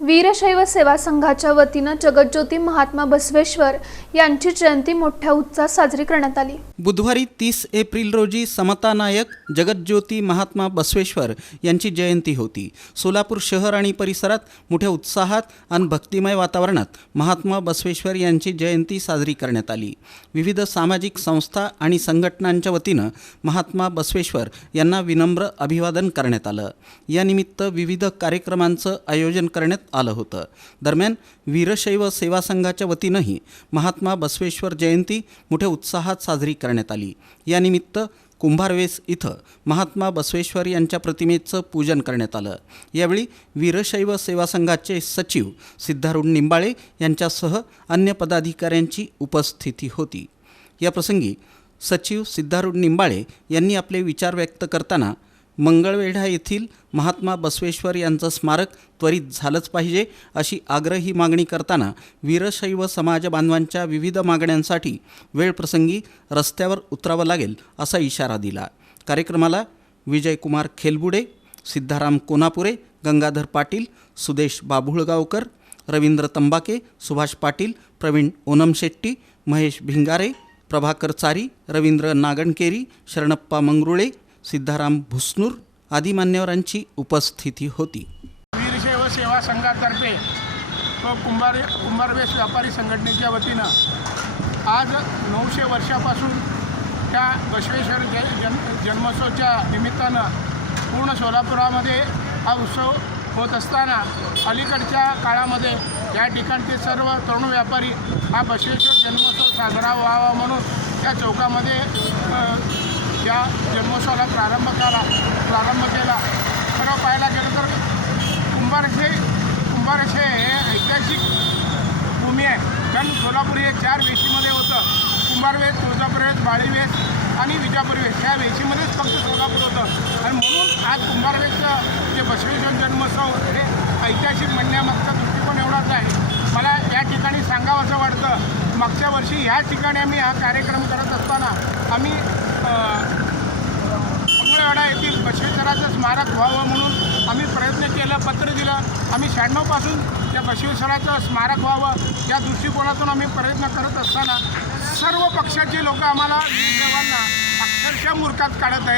वीरशैव सेवा संघाच्या वतीनं जगज्योती महात्मा बसवेश्वर यांची जयंती मोठ्या उत्साहात साजरी करण्यात आली. बुधवारी तीस एप्रिल रोजी समता नायक जगज्योती महात्मा बसवेश्वर यांची जयंती होती. सोलापूर शहर आणि परिसरात मोठ्या उत्साहात आणि भक्तिमय वातावरणात महात्मा बसवेश्वर यांची जयंती साजरी करण्यात आली. विविध सामाजिक संस्था आणि संघटनांच्या वतीनं महात्मा बसवेश्वर यांना विनम्र अभिवादन करण्यात आलं. यानिमित्त विविध कार्यक्रमांचं आयोजन करण्यात आलं होतं. दरम्यान वीरशैव सेवा संघाच्या वतीनंही महात्मा बसवेश्वर जयंती मोठ्या उत्साहात साजरी करण्यात आली. यानिमित्त कुंभारवेस इथं महात्मा बसवेश्वर यांच्या प्रतिमेचं पूजन करण्यात आलं. यावेळी वीरशैव सेवा संघाचे सचिव सिद्धारूढ निंबाळे यांच्यासह अन्य पदाधिकाऱ्यांची उपस्थिती होती. याप्रसंगी सचिव सिद्धारूढ निंबाळे यांनी आपले विचार व्यक्त करताना मंगळवेढा येथील महात्मा बसवेश्वर यांचं स्मारक त्वरित झालंच पाहिजे अशी आग्रही मागणी करताना वीरशैव समाज बांधवांच्या विविध मागण्यांसाठी वेळप्रसंगी रस्त्यावर उतरावं लागेल असा इशारा दिला. कार्यक्रमाला विजयकुमार खेलबुडे सिद्धाराम कोनापुरे गंगाधर पाटील सुदेश बाभुळगावकर रवींद्र तंबाके सुभाष पाटील प्रवीण ओनम शेट्टी महेश भिंगारे प्रभाकर चारी रवींद्र नागणकेरी शरणप्पा मंगरुळे सिद्धाराम भुसनूर आदी मान्यवरांची उपस्थिती होती. वीरशैव सेवा संघातर्फे व कुंभार कुंभारवेश व्यापारी संघटनेच्या वतीनं आज नऊशे वर्षापासून त्या बसवेश्वर जय जन जन्मोत्सवच्या निमित्तानं पूर्ण सोलापुरामध्ये हा उत्सव होत असताना अलीकडच्या काळामध्ये या ठिकाणचे सर्व तरुण व्यापारी हा बसवेश्वर जन्मोत्सव साजरा व्हावा म्हणून त्या चौकामध्ये या जन्मोत्सवाला प्रारंभ केला प्रारंभ केला. खरं पाहायला गेलं तर कुंभारशे कुंभारशे हे ऐतिहासिक भूमी आहे. कारण सोलापूर हे चार वेशीमध्ये होतं. कुंभारवेस तुळजापूरवेस बाळीवेस आणि विजापूरवेस ह्या वेशीमध्येच फक्त सोलापूर होतं. आणि म्हणून आज कुंभारवेसचं जे बसवेश्वर जन्मोत्सव हे ऐतिहासिक म्हणण्यामागचा दृष्टिकोन एवढाच आहे. मला या ठिकाणी सांगावं असं वाटतं मागच्या वर्षी ह्या ठिकाणी आम्ही हा कार्यक्रम करत असताना आम्ही मंगळवाडा येथील बसवेश्वराचं स्मारक व्हावं म्हणून आम्ही प्रयत्न केलं पत्र दिलं. आम्ही शहाण्णवपासून त्या बसवेश्वराचं स्मारक व्हावं या दृष्टिकोनातून आम्ही प्रयत्न करत असताना सर्व पक्षाचे लोक आम्हाला देवांना अक्षरशः मूर्खात काढत आहे